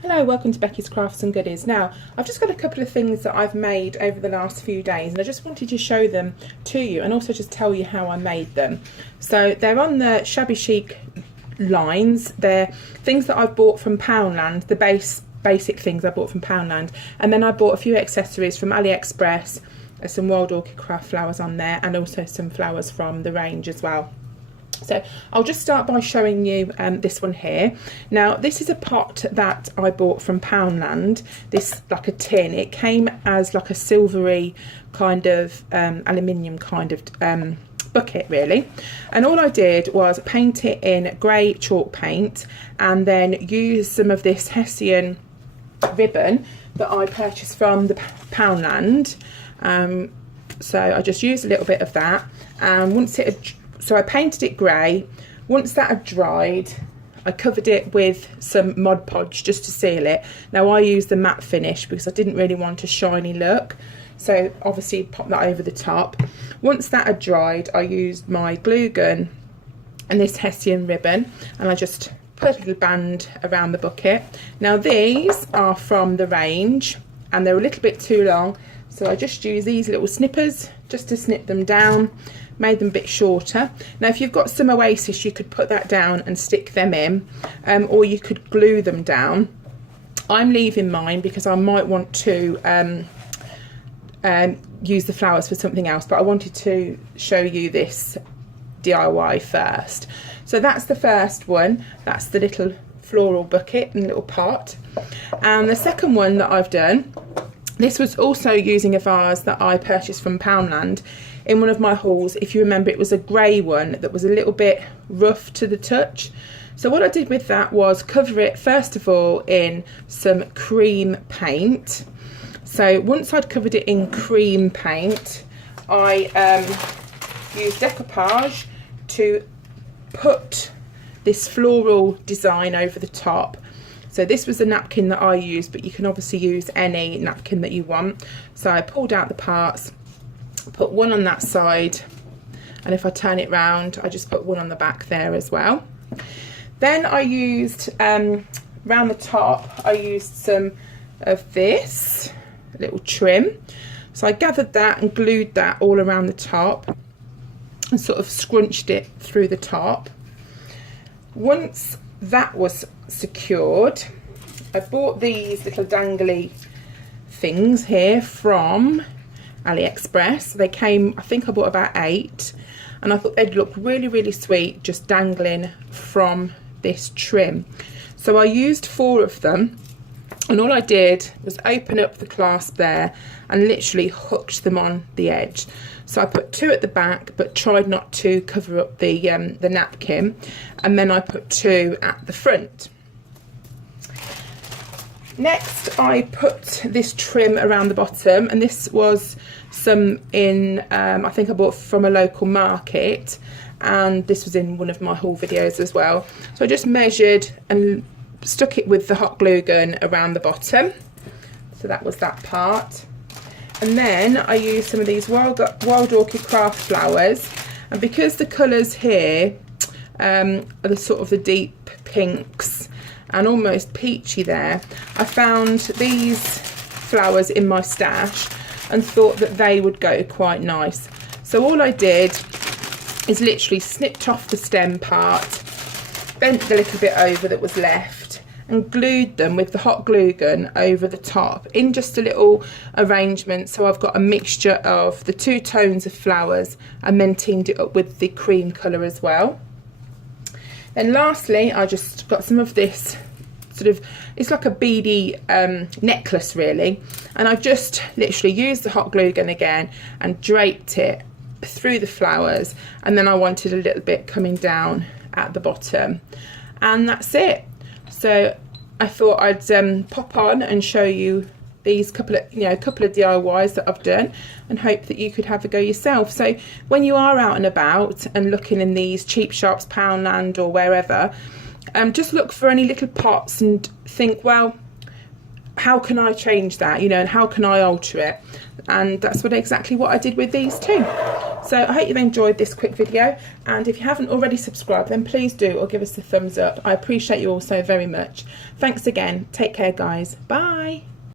Hello, welcome to Becky's Crafts and Goodies. Now, I've just got a couple of things that I've made over the last few days and I just wanted to show them to you and also just tell you how I made them. So they're on the shabby chic lines. They're things that I've bought from Poundland, the basic things I bought from Poundland, and then I bought a few accessories from AliExpress. There's some wild orchid craft flowers on there and also some flowers from the range as well. So I'll just start by showing you this one here. Now this is a pot that I bought from Poundland, this like a tin. It came as like a silvery kind of aluminium kind of bucket really, and all I did was paint it in grey chalk paint and then use some of this Hessian ribbon that I purchased from the Poundland. So I just used a little bit of that, and so I painted it grey. Once that had dried, I covered it with some Mod Podge just to seal it. Now I used the matte finish because I didn't really want a shiny look, so obviously pop that over the top. Once that had dried, I used my glue gun and this Hessian ribbon and I just put a little band around the bucket. Now these are from the range and they're a little bit too long, so I just use these little snippers just to snip them down, made them a bit shorter. Now if you've got some Oasis, you could put that down and stick them in, or you could glue them down. I'm leaving mine because I might want to use the flowers for something else, but I wanted to show you this DIY first. So that's the first one, that's the little floral bucket and little pot. And the second one that I've done, this was also using a vase that I purchased from Poundland in one of my hauls. If you remember, it was a grey one that was a little bit rough to the touch. So what I did with that was cover it first of all in some cream paint. So once I'd covered it in cream paint, I used decoupage to put this floral design over the top. So this was the napkin that I used, but you can obviously use any napkin that you want. So I pulled out the parts, put one on that side, and if I turn it round, I just put one on the back there as well. Then I used, round the top, I used some of this little trim. So I gathered that and glued that all around the top and sort of scrunched it through the top. Once that was secured, I bought these little dangly things here from AliExpress. They came, I think I bought about 8, and I thought they'd look really sweet just dangling from this trim. So I used 4 of them, and all I did was open up the clasp there and literally hooked them on the edge. So I put 2 at the back but tried not to cover up the napkin, and then I put 2 at the front. Next I put this trim around the bottom, and this was some in I think I bought from a local market, and this was in one of my haul videos as well. So I just measured and stuck it with the hot glue gun around the bottom. So that was that part. And then I used some of these wild orchid craft flowers, and because the colours here are the sort of the deep pinks and almost peachy there, I found these flowers in my stash and thought that they would go quite nice. So all I did is literally snipped off the stem part, bent the little bit over that was left, and glued them with the hot glue gun over the top in just a little arrangement. So I've got a mixture of the 2 tones of flowers and then teamed it up with the cream colour as well. Then lastly, I just got some of this sort of, it's like a beady necklace really, and I just literally used the hot glue gun again and draped it through the flowers, and then I wanted a little bit coming down at the bottom, and that's it. So I thought I'd pop on and show you these couple of DIYs that I've done, and hope that you could have a go yourself. So when you are out and about and looking in these cheap shops, Poundland or wherever, just look for any little pots and think, well, how can I change that, you know, and how can I alter it? And that's exactly what I did with these two. So I hope you've enjoyed this quick video, and if you haven't already subscribed, then please do, or give us a thumbs up. I appreciate you all so very much. Thanks again. Take care, guys. Bye.